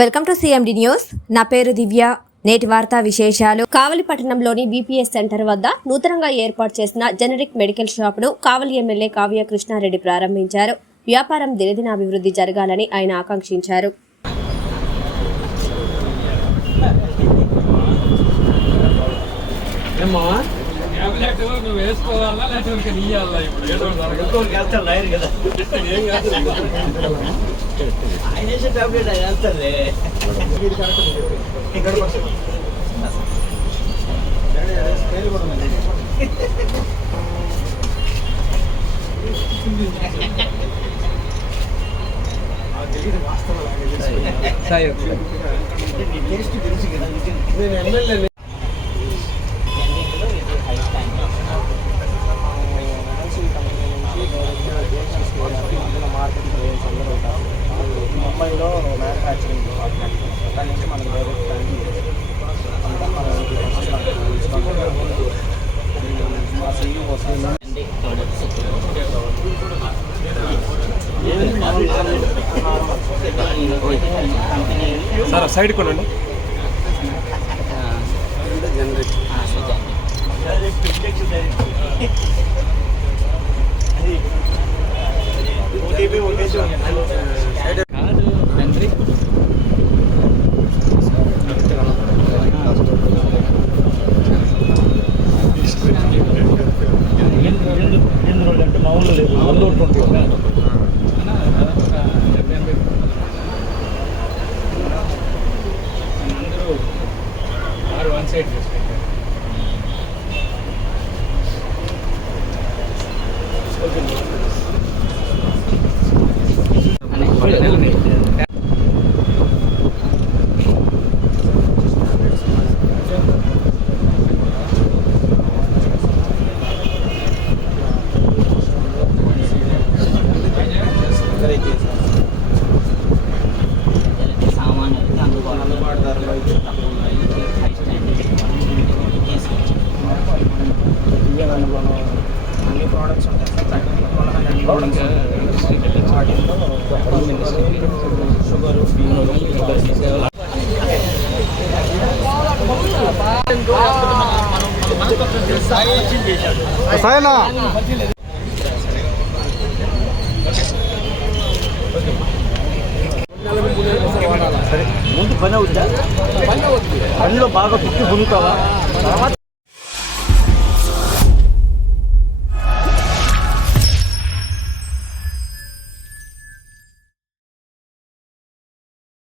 Welcome to CMD news నా పేరు దివ్య. నేటి వార్తా విశేషాలు. కావలి పట్టణంలోని బీపీఎస్ సెంటర్ వద్ద నూతనంగా ఏర్పాటు చేసిన జెనరిక్ మెడికల్ షాపును కావలి ఎమ్మెల్యే కావ్య కృష్ణారెడ్డి ప్రారంభించారు. వ్యాపారం దినదిన అభివృద్ధి జరగాలని ఆయన ఆకాంక్షించారు. ఏమ్మా? నువ్వు వేసుకోవాలా లేకపోతే నీయాలా ఇప్పుడు ఏదో ఒకటి జరగదు. ఇంకోటి వెళ్తాడు లాయర్ కదా ఏం కాదు ఆయన వేసే టాబ్లెట్ ఆయన వెళ్తాడులే ఇక్కడ టేస్ట్ తెలుసు కదా నేను ఎమ్మెల్యే Sir side కొనండి. డైరెక్ట్ ప్రోడక్ట్ అన్ని ప్రోడక్ట్స్ వాటిల్లో షుగర్ సరే ముందు పని అవుద్దా పనిలో బాగా పుట్టి పొందుతావా తర్వాత